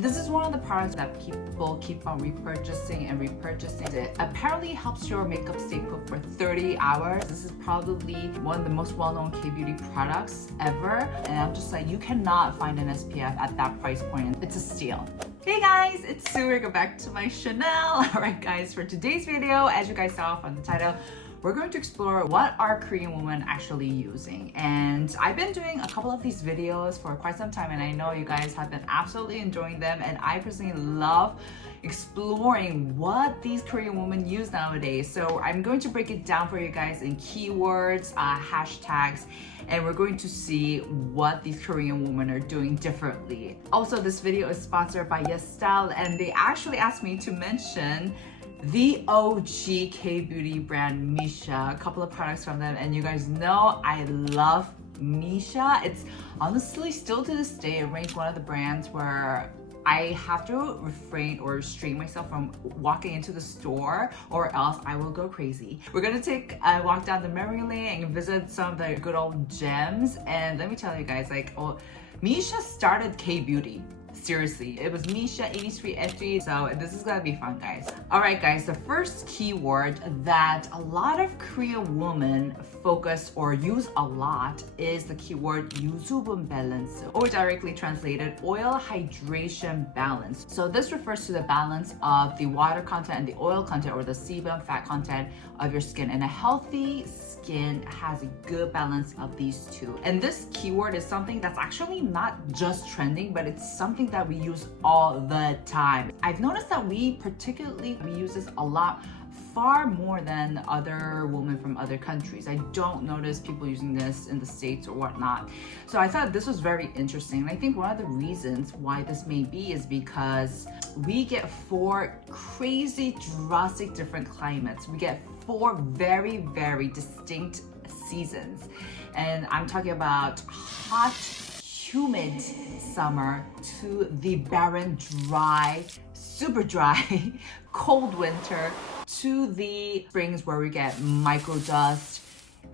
this is one of the products that people keep on repurchasing and repurchasing. It apparently helps your makeup stay put for 30 hours. This is probably one of the most well-known K-beauty products ever. And I'm just like, you cannot find an SPF at that price point. It's a steal. Hey guys, it's Sue. Welcome back to my channel. Alright guys, for today's video, as you guys saw from the title, we're going to explore what are Korean women actually using. And I've been doing a couple of these videos for quite some time, and I know you guys have been absolutely enjoying them, and I personally love exploring what these Korean women use nowadays. So I'm going to break it down for you guys in keywords, hashtags, and we're going to see what these Korean women are doing differently. Also, this video is sponsored by Yesstyle, and they actually asked me to mention the OG K-beauty brand Missha, a couple of products from them, and you guys know I love Missha. It's honestly still to this day, it remains one of the brands where I have to refrain or restrain myself from walking into the store, or else I will go crazy. We're gonna take a walk down the memory lane and visit some of the good old gems. And let me tell you guys, Missha started K-beauty. Seriously, it was Missha 83FG, so this is gonna be fun, guys. Alright guys, the first keyword that a lot of Korean women focus or use a lot is the keyword 유수분 balance, or directly translated, oil hydration balance. So this refers to the balance of the water content and the oil content, or the sebum fat content of your skin. And a healthy skin has a good balance of these two. And this keyword is something that's actually not just trending, but it's something that we use all the time. I've noticed that we use this a lot, far more than other women from other countries. I don't notice people using this in the States or whatnot. So I thought this was very interesting. And I think one of the reasons why this may be is because we get 4 crazy, drastic different climates. We get 4 very, very distinct seasons. And I'm talking about hot, humid summer to the barren, dry, super dry, cold winter, to the springs where we get microdust,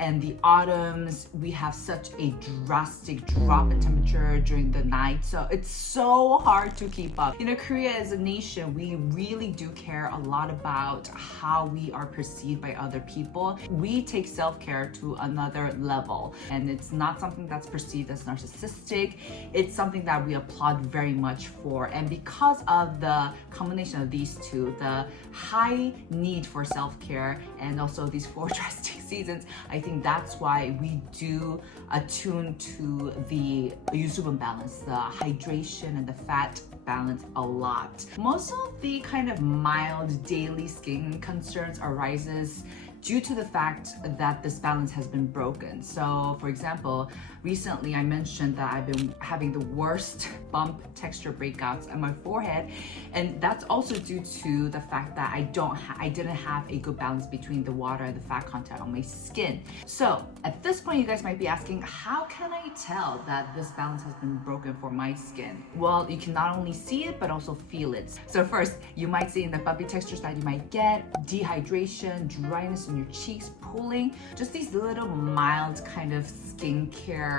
and the autumns we have such a drastic drop in temperature during the night. So it's so hard to keep up. You know, Korea as a nation, we really do care a lot about how we are perceived by other people. We take self-care to another level, and it's not something that's perceived as narcissistic. It's something that we applaud very much for. And because of the combination of these two, the high need for self-care and also these 4 drastic seasons, I think that's why we do attune to the 유수분 balance, the hydration and the fat balance a lot. Most of the kind of mild daily skin concerns arises due to the fact that this balance has been broken. So for example, recently I mentioned that I've been having the worst bump texture breakouts on my forehead, and that's also due to the fact that I didn't have a good balance between the water and the fat content on my skin. So at this point, you guys might be asking, how can I tell that this balance has been broken for my skin? Well, you can not only see it, but also feel it. So first, you might see in the bumpy textures that you might get dehydration, dryness in your cheeks, pooling, just these little mild kind of skincare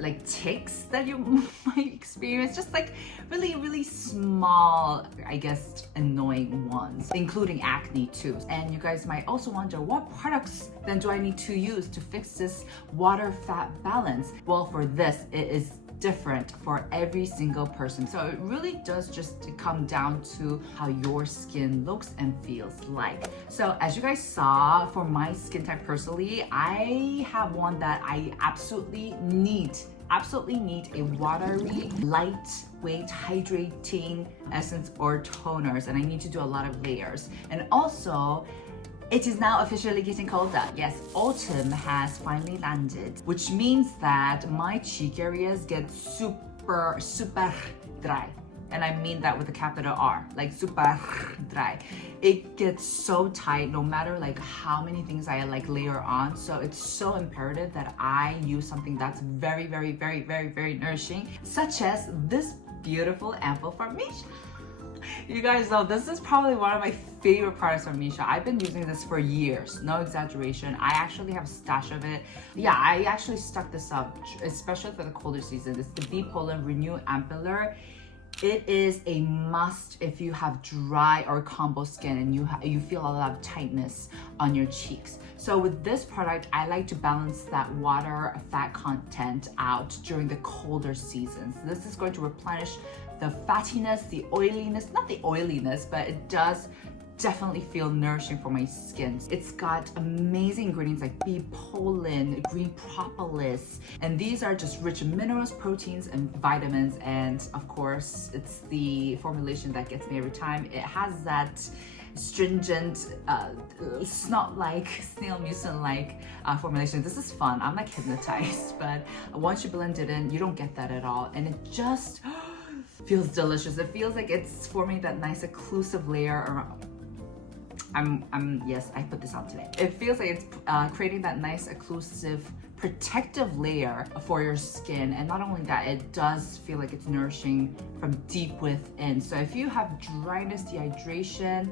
like ticks that you might experience, just like really, really small, I guess, annoying ones, including acne too. And you guys might also wonder, what products then do I need to use to fix this water fat balance? Well, for this, it is different for every single person. So it really does just come down to how your skin looks and feels like. So as you guys saw, for my skin type personally, I have one that I absolutely need a watery, lightweight, hydrating essence or toners, and I need to do a lot of layers. And also, it is now officially getting colder. Yes, autumn has finally landed, which means that my cheek areas get super dry. And I mean that with a capital R, like super dry. It gets so tight no matter like how many things I like layer on. So it's so imperative that I use something that's very, very, very, very, very nourishing, such as this beautiful ampoule from Missha. You guys know this is probably one of my favorite products from Missha. I've been using this for years, no exaggeration. I actually have a stash of it. Yeah, I actually stocked this up, especially for the colder season. It's the Pollen Renew Ampouler. It is a must if you have dry or combo skin and you feel a lot of tightness on your cheeks. So with this product, I like to balance that water fat content out during the colder seasons. This is going to replenish the fattiness, the oiliness, not the oiliness, but it does definitely feel nourishing for my skin. It's got amazing ingredients like bee pollen, green propolis, and these are just rich in minerals, proteins, and vitamins. And of course, it's the formulation that gets me every time. It has that stringent, snot-like, snail mucin-like formulation. This is fun. I'm like hypnotized, but once you blend it in, you don't get that at all. And it just feels delicious. It feels like it's forming that nice occlusive layer around. Yes, I put this on today. It feels like it's creating that nice occlusive protective layer for your skin. And not only that, it does feel like it's nourishing from deep within. So if you have dryness, dehydration,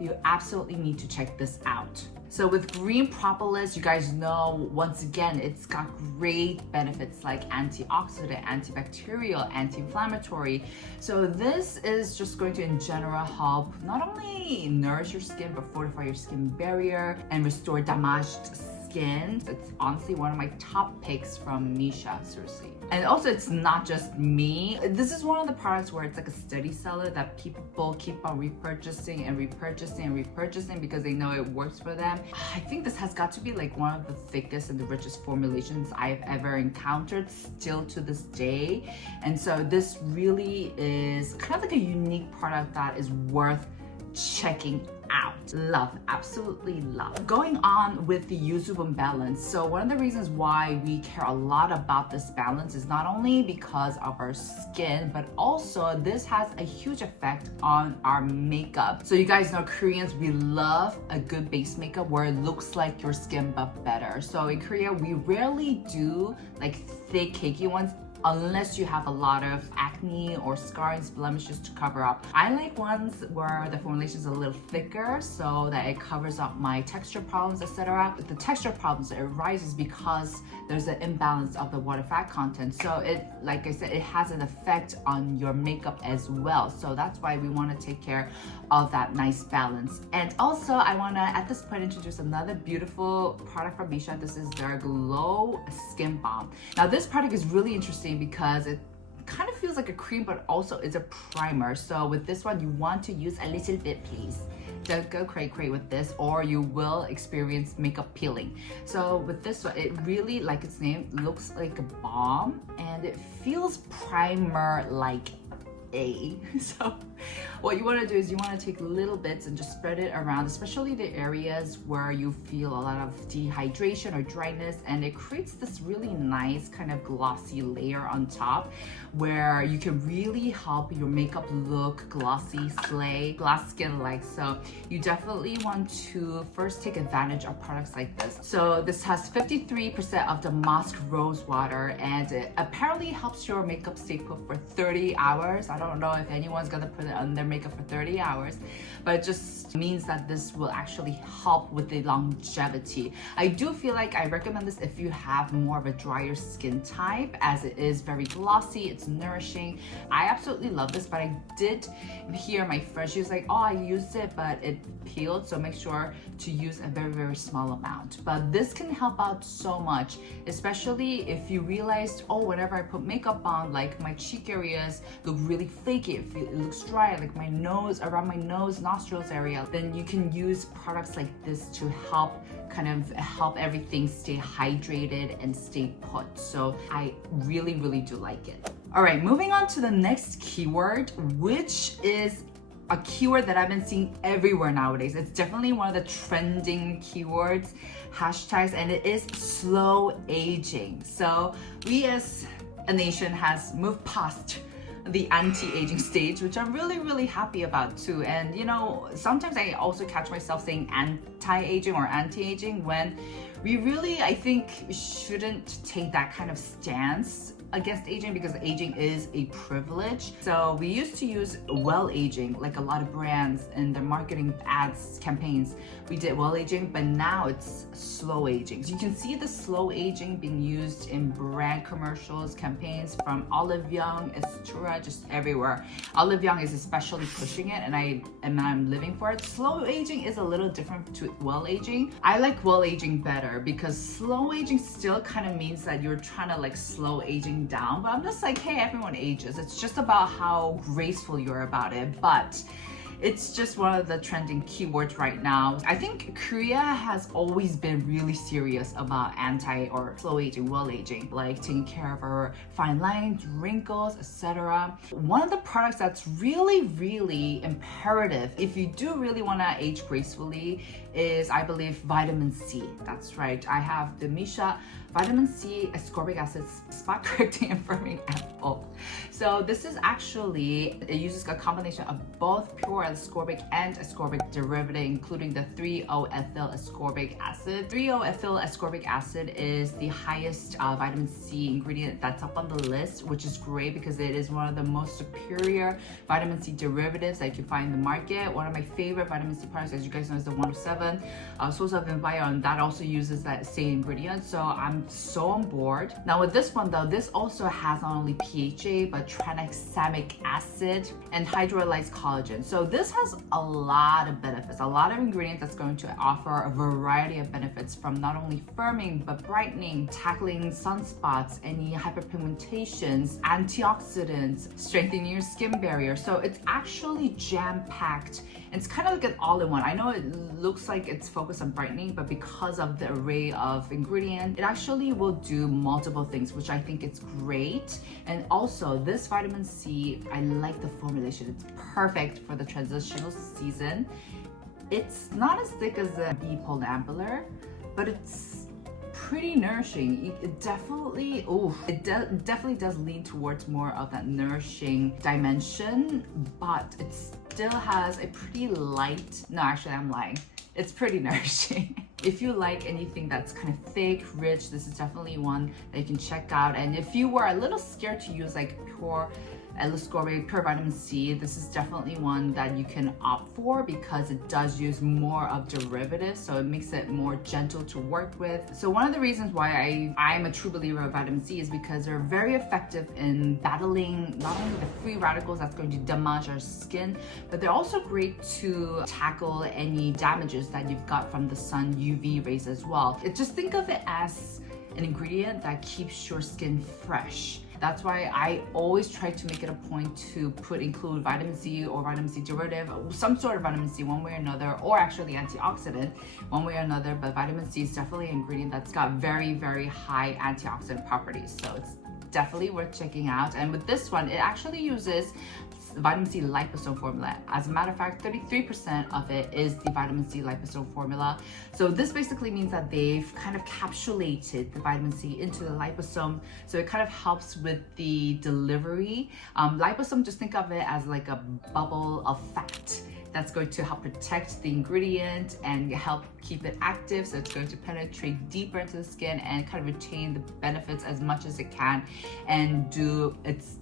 you absolutely need to check this out. So with green propolis, you guys know, once again, it's got great benefits like antioxidant, antibacterial, anti-inflammatory. So this is just going to, in general, help not only nourish your skin, but fortify your skin barrier and restore damaged skin. It's honestly one of my top picks from Missha, seriously. And also, it's not just me. This is one of the products where it's like a steady seller that people keep on repurchasing and repurchasing and repurchasing because they know it works for them. I think this has got to be like one of the thickest and the richest formulations I've ever encountered still to this day. And so this really is kind of like a unique product that is worth checking out. Love, absolutely love. Going on with the Yuzu balance. So one of the reasons why we care a lot about this balance is not only because of our skin, but also this has a huge effect on our makeup. So you guys know Koreans, we love a good base makeup where it looks like your skin but better. So in Korea, we rarely do like thick cakey ones unless you have a lot of acne or scars, blemishes to cover up. I like ones where the formulation is a little thicker so that it covers up my texture problems, etc. The texture problems, it arises because there's an imbalance of the water fat content. So it, like I said, it has an effect on your makeup as well. So that's why we want to take care of that nice balance. And also I want to at this point introduce another beautiful product from Missha. This is their Glow Skin Balm. Now this product is really interesting because it kind of feels like a cream, but also it's a primer. So with this one, you want to use a little bit, please. Don't go cray with this or you will experience makeup peeling. So with this one, it really, like its name, looks like a balm and it feels primer-like. So what you want to do is you want to take little bits and just spread it around, especially the areas where you feel a lot of dehydration or dryness, and it creates this really nice kind of glossy layer on top where you can really help your makeup look glossy, slay, glass skin like. So you definitely want to first take advantage of products like this. So this has 53% of the musk rose water and it apparently helps your makeup stay put for 30 hours. I don't know if anyone's gonna put it on their makeup for 30 hours, but it just means that this will actually help with the longevity. I do feel like I recommend this if you have more of a drier skin type, as it is very glossy, it's nourishing. I absolutely love this, but I did hear my friend, she was like, oh, I used it, but it peeled, so make sure to use a very, very small amount. But this can help out so much, especially if you realized, oh, whenever I put makeup on, like my cheek areas look really flaky, it looks dry, like my nose, around my nose, nostrils area, then you can use products like this to help help everything stay hydrated and stay put. So I really, really do like it. All right, moving on to the next keyword, which is a keyword that I've been seeing everywhere nowadays. It's definitely one of the trending keywords, hashtags, and it is slow aging. So we as a nation has moved past the anti-aging stage, which I'm really, really happy about too. And you know, sometimes I also catch myself saying anti-aging or anti-aging when we really, I think, shouldn't take that kind of stance against aging because aging is a privilege. So we used to use well aging, like a lot of brands in their marketing ads campaigns. We did well aging, but now it's slow aging. So you can see the slow aging being used in brand commercials, campaigns from Olive Young, Estura, just everywhere. Olive Young is especially pushing it, and I'm living for it. Slow aging is a little different to well aging. I like well aging better because slow aging still kind of means that you're trying to like slow aging down, but I'm just like, hey, everyone ages. It's just about how graceful you're about it. But it's just one of the trending keywords right now. I think Korea has always been really serious about anti or slow aging, well aging, like taking care of our fine lines, wrinkles, etc. One of the products that's really imperative if you do really want to age gracefully is, I believe, vitamin C. That's right. I have the Missha vitamin C ascorbic acid spot correcting and firming ampoule. So this is actually, it uses a combination of both pure ascorbic and ascorbic derivative, including the 3-O-ethyl ascorbic acid. 3-O-ethyl ascorbic acid is the highest vitamin C ingredient that's up on the list, which is great because it is one of the most superior vitamin C derivatives that you can find in the market. One of my favorite vitamin C products, as you guys know, is the 107 source of Enviro, and that also uses that same ingredient. So I'm so on board. Now with this one though, this also has not only PHA but tranexamic acid and hydrolyzed collagen. So this has a lot of benefits, a lot of ingredients that's going to offer a variety of benefits, from not only firming but brightening, tackling sunspots, any hyperpigmentations, antioxidants, strengthening your skin barrier. So it's actually jam-packed. It's kind of like an all-in-one. I know it looks like it's focused on brightening, but because of the array of ingredients, it actually will do multiple things, which I think is great. And also this vitamin C, I like the formulation. It's perfect for the transitional season. It's not as thick as the Pollen Renew Ampouler, but it's pretty nourishing. It definitely does lean towards more of that nourishing dimension, but it still has a pretty light, no, actually I'm lying. It's pretty nourishing. If you like anything that's kind of thick, rich, this is definitely one that you can check out. And if you were a little scared to use like pure ascorbic, pure vitamin C, this is definitely one that you can opt for because it does use more of derivatives, so it makes it more gentle to work with. So one of the reasons why I'm a true believer of vitamin C is because they're very effective in battling not only the free radicals that's going to damage our skin, but they're also great to tackle any damages that you've got from the sun UV rays as well. Just think of it as an ingredient that keeps your skin fresh. That's why I always try to make it a point to include vitamin C or vitamin C derivative, some sort of vitamin C one way or another, or actually antioxidant one way or another. But vitamin C is definitely an ingredient that's got very high antioxidant properties. So it's definitely worth checking out. And with this one, it actually uses vitamin C liposome formula. As a matter of fact, 33% of it is the vitamin C liposome formula. So this basically means that they've kind of capsulated the vitamin C into the liposome, so it kind of helps with the delivery. Liposome, just think of it as like a bubble of fat that's going to help protect the ingredient and help keep it active, so it's going to penetrate deeper into the skin and kind of retain the benefits as much as it can and do its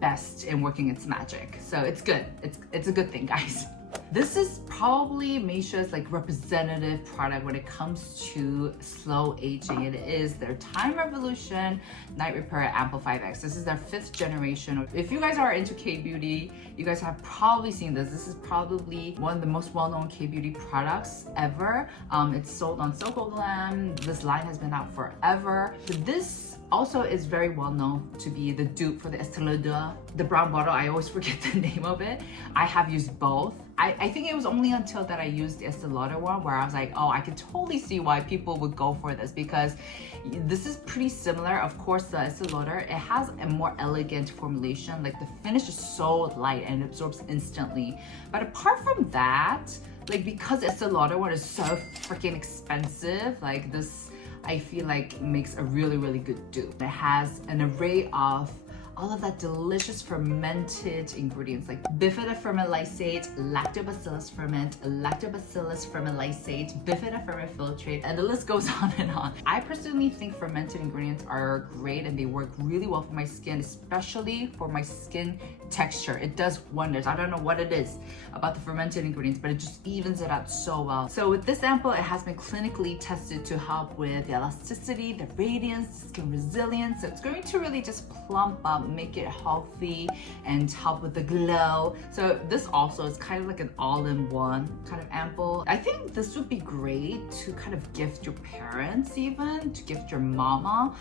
best in working its magic. So it's good. It's a good thing, guys. This is probably Misha's like representative product when it comes to slow aging. It is their Time Revolution Night Repair Ampoule 5X. This is their 5th generation. If you guys are into K-beauty, you guys have probably seen this. This is probably one of the most well-known K-beauty products ever. It's sold on So Glam. This line has been out forever. But this also is very well known to be the dupe for the Estée Lauder, the brown bottle. I always forget the name of it. I have used both. I think it was only until that I used the Estée Lauder one where I was like, oh, I could totally see why people would go for this, because this is pretty similar. Of course, the Estée Lauder, it has a more elegant formulation. Like the finish is so light and it absorbs instantly. But apart from that, like because the Estée Lauder one is so freaking expensive, like this, I feel like makes a really good dupe. It has an array of all of that delicious fermented ingredients like bifida lysate, lactobacillus ferment, lactobacillus lysate, bifida filtrate, and the list goes on and on. I personally think fermented ingredients are great and they work really well for my skin, especially for my skin texture. It does wonders. I don't know what it is about the fermented ingredients, but it just evens it out so well. So with this ampoule, it has been clinically tested to help with the elasticity, the radiance, the skin resilience. So it's going to really just plump up, make it healthy, and help with the glow. So this also is kind of like an all-in-one kind of ampoule. I think this would be great to kind of gift your parents, even to gift your mama,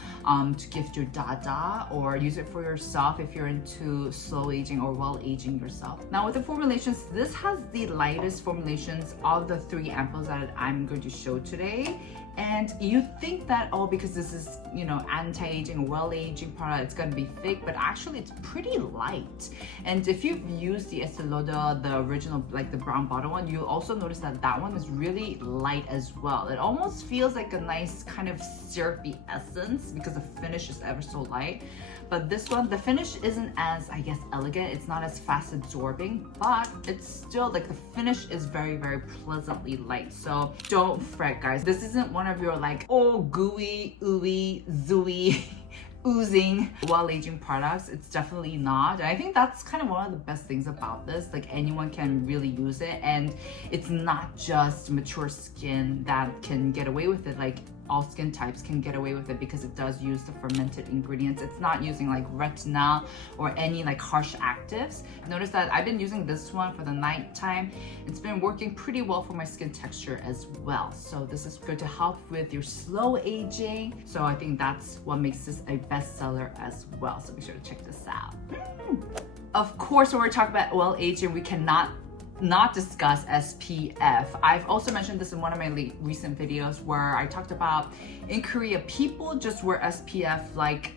to gift your dada, or use it for yourself if you're into slow aging or well aging yourself. Now with the formulations, this has the lightest formulations of the 3 ampoules that I'm going to show today. And you think that, oh, because this is, you know, anti-aging, well-aging product, it's gonna be thick, but actually it's pretty light. And if you've used the Estée Lauder, the original, like the brown bottle one, you'll also notice that that one is really light as well. It almost feels like a nice kind of syrupy essence because the finish is ever so light. But this one, the finish isn't as, I guess, elegant. It's not as fast absorbing, but it's still like the finish is very, very pleasantly light. So don't fret, guys. This isn't one of your like, oh, gooey, ooey, zooey, oozing well-aging products. It's definitely not. And I think that's kind of one of the best things about this. Like anyone can really use it, and it's not just mature skin that can get away with it. Like all skin types can get away with it because it does use the fermented ingredients. It's not using like retinol or any like harsh actives. Notice that I've been using this one for the nighttime. It's been working pretty well for my skin texture as well. So this is good to help with your slow aging. So I think that's what makes this a bestseller as well. So be sure to check this out. Of course, when we're talking about well aging, we cannot not discuss SPF. I've also mentioned this in one of my recent videos where I talked about in Korea, people just wear SPF like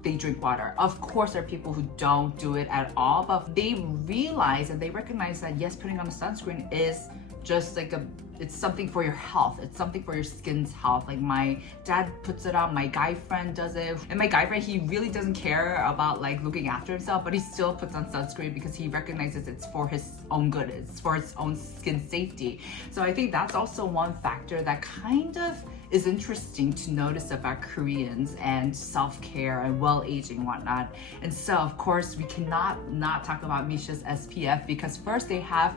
they drink water. Of course, there are people who don't do it at all, but they realize and they recognize that yes, putting on a sunscreen is just like it's something for your health. It's something for your skin's health. Like my dad puts it on, my guy friend does it. And my guy friend, he really doesn't care about like looking after himself, but he still puts on sunscreen because he recognizes it's for his own good. It's for his own skin safety. So I think that's also one factor that kind of is interesting to notice about Koreans and self-care and well-aging and whatnot. And so of course we cannot not talk about Missha's SPF because first they have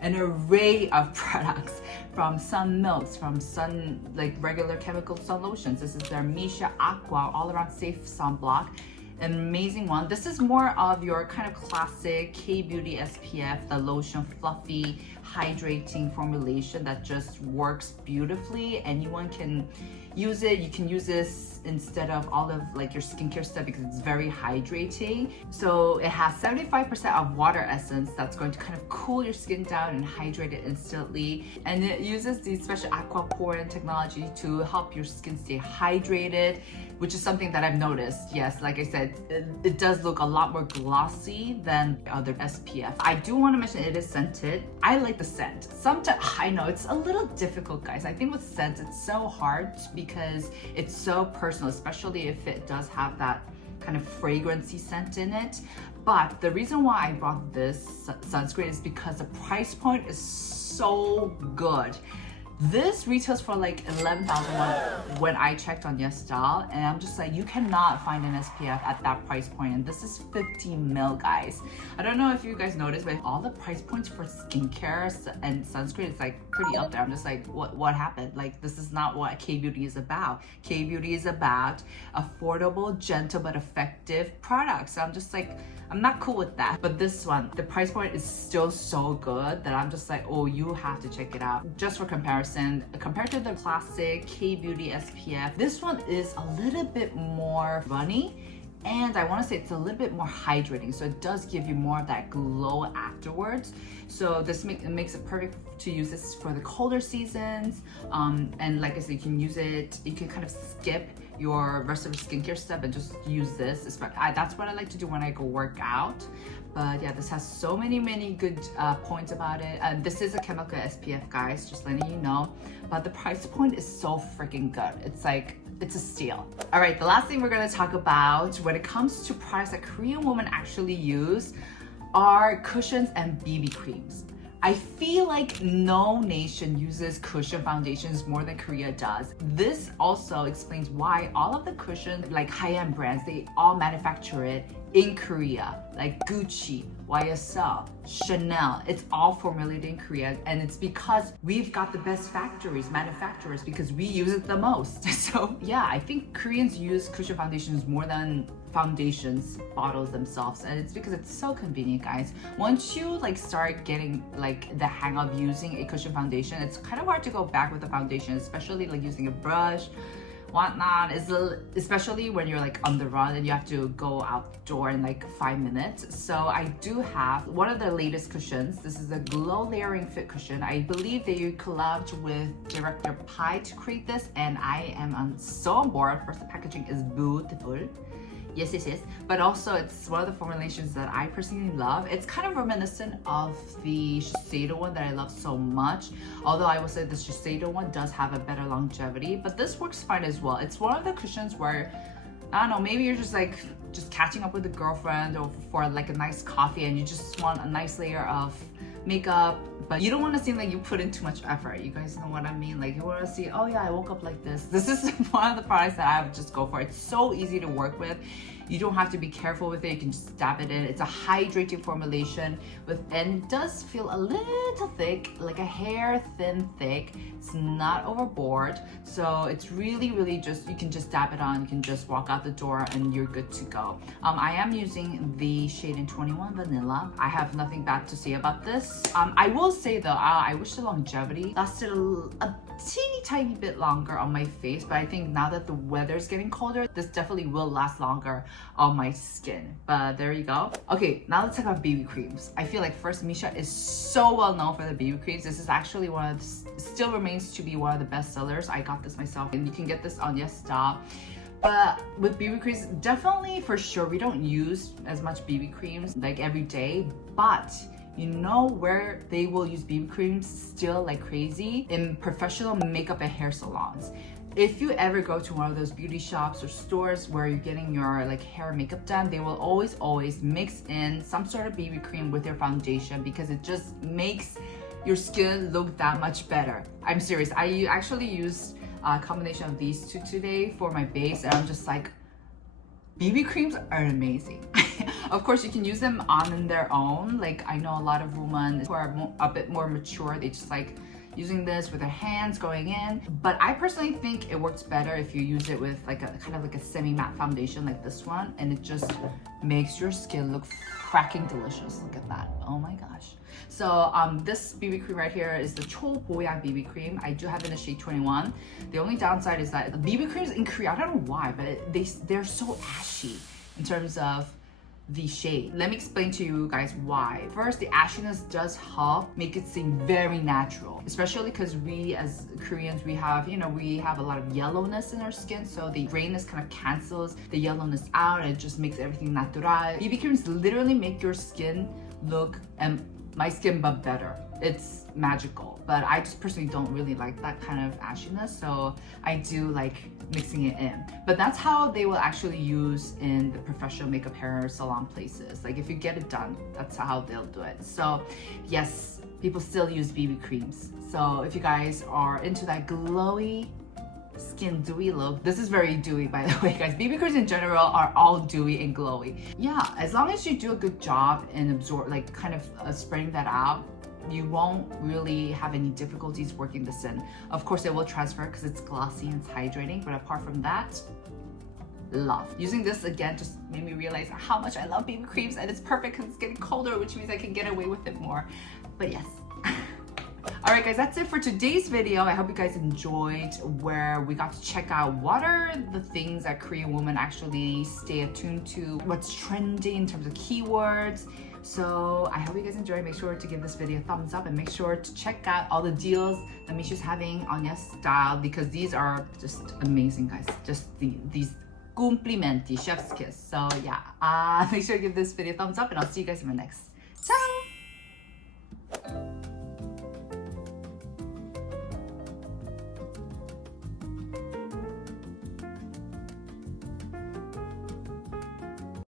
an array of products from sun milks, from sun, like regular chemical sun lotions. This is their Missha Aqua all around safe sunblock. An amazing one. This is more of your kind of classic K-Beauty SPF, the lotion, fluffy, hydrating formulation that just works beautifully. Anyone can use it. You can use this instead of all of like your skincare stuff because it's very hydrating. So it has 75% of water essence that's going to kind of cool your skin down and hydrate it instantly. And it uses the special aqua pouring technology to help your skin stay hydrated, which is something that I've noticed. Yes, like I said, it does look a lot more glossy than other SPF. I do want to mention it is scented. I like the scent. Sometimes, I know it's a little difficult, guys. I think with scents, it's so hard because it's so personal, especially if it does have that kind of fragrancy scent in it. But the reason why I bought this sunscreen is because the price point is so good. This retails for like 11,000 when I checked on Yesstyle, and I'm just like, you cannot find an SPF at that price point, and this is 15 mil, guys. I don't know if you guys noticed, but all the price points for skincare and sunscreen is like pretty up there. I'm just like, what happened? Like, this is not what K-Beauty is about. K-Beauty is about affordable, gentle, but effective products. So I'm just like, I'm not cool with that. But this one, the price point is still so good that I'm just like, oh, you have to check it out. Just for comparison, compared to the classic K-Beauty SPF, this one is a little bit more runny. And I want to say it's a little bit more hydrating, so it does give you more of that glow afterwards. So this makes it perfect to use this for the colder seasons. And like I said, you can use it, you can kind of skip your rest of your skincare stuff and just use this. That's what I like to do when I go work out. But yeah, this has so many good points about it. And this is a chemical SPF, guys, just letting you know. But the price point is so freaking good. It's like it's a steal. All right, the last thing we're gonna talk about when it comes to products that Korean women actually use are cushions and BB creams. I feel like no nation uses cushion foundations more than Korea does. This also explains why all of the cushions, like high-end brands, they all manufacture it in Korea, like Gucci, Yesstyle, Chanel. It's all formulated in Korea, and it's because we've got the best manufacturers, because we use it the most. So yeah, I think Koreans use cushion foundations more than foundations bottles themselves, and it's because it's so convenient, guys. Once you like start getting like the hang of using a cushion foundation, it's kind of hard to go back with the foundation, especially like using a brush, whatnot. Especially when you're like on the run and you have to go outdoor in like 5 minutes. So I do have one of the latest cushions. This is a glow layering fit cushion. I believe they collabed with director Pai to create this, and I am so on board. First, the packaging is beautiful. Yes. But also it's one of the formulations that I personally love. It's kind of reminiscent of the Shiseido one that I love so much. Although I will say the Shiseido one does have a better longevity, but this works fine as well. It's one of the cushions where, I don't know, maybe you're just catching up with a girlfriend or for like a nice coffee and you just want a nice layer of makeup, but you don't want to seem like you put in too much effort. You guys know what I mean? Like you want to see, oh yeah, I woke up like this. This is one of the products that I would just go for. It's so easy to work with. You don't have to be careful with it. You can just dab it in. It's a hydrating formulation and it does feel a little thick, like a hair thin thick. It's not overboard. So it's really just, you can just dab it on. You can just walk out the door and you're good to go. I am using the shade in 21 Vanilla. I have nothing bad to say about this. I will say though, I wish the longevity lasted a teeny tiny bit longer on my face, but I think now that the weather's getting colder, this definitely will last longer on my skin. But there you go. Okay, now let's talk about BB creams. I feel like first, Missha is so well known for the BB creams. This is actually still remains to be one of the best sellers. I got this myself, and you can get this on Yesstyle. But with BB creams, definitely for sure, we don't use as much BB creams like every day, but you know where they will use BB creams still like crazy? In professional makeup and hair salons. If you ever go to one of those beauty shops or stores where you're getting your like hair and makeup done, they will always mix in some sort of BB cream with your foundation, because it just makes your skin look that much better. I'm serious. I actually used a combination of these two today for my base, and I'm just like, BB creams are amazing. Of course, you can use them on their own. Like I know a lot of women who are a bit more mature, they just like using this with their hands going in. But I personally think it works better if you use it with like a kind of like a semi-matte foundation like this one, and it just makes your skin look fracking delicious. Look at that. Oh my gosh. So this BB cream right here is the 초보양 BB cream. I do have it in the shade 21. The only downside is that the BB creams in Korea, I don't know why, but they're so ashy in terms of the shade. Let me explain to you guys why. First, the ashiness does help make it seem very natural, especially because we as Koreans, we have a lot of yellowness in our skin, so the grayness kind of cancels the yellowness out and it just makes everything natural. BB creams literally make your skin look, and my skin, but better. It's magical, but I just personally don't really like that kind of ashiness, so I do like mixing it in. But that's how they will actually use in the professional makeup hair salon places. Like if you get it done, that's how they'll do it. So yes, people still use BB creams. So if you guys are into that glowy skin dewy look, this is very dewy, by the way, guys. BB creams in general are all dewy and glowy. Yeah, as long as you do a good job in absorb, like kind of spreading that out, you won't really have any difficulties working this in. Of course, it will transfer because it's glossy and it's hydrating, but apart from that, love. Using this again just made me realize how much I love BB creams, and it's perfect because it's getting colder, which means I can get away with it more. But yes. Alright guys, that's it for today's video. I hope you guys enjoyed, where we got to check out what are the things that Korean women actually stay attuned to, what's trending in terms of keywords. So I hope you guys enjoyed. Make sure to give this video a thumbs up and make sure to check out all the deals that Missha's having on Yesstyle, because these are just amazing, guys. Just these complimenti, chef's kiss. So yeah, make sure to give this video a thumbs up, and I'll see you guys in my next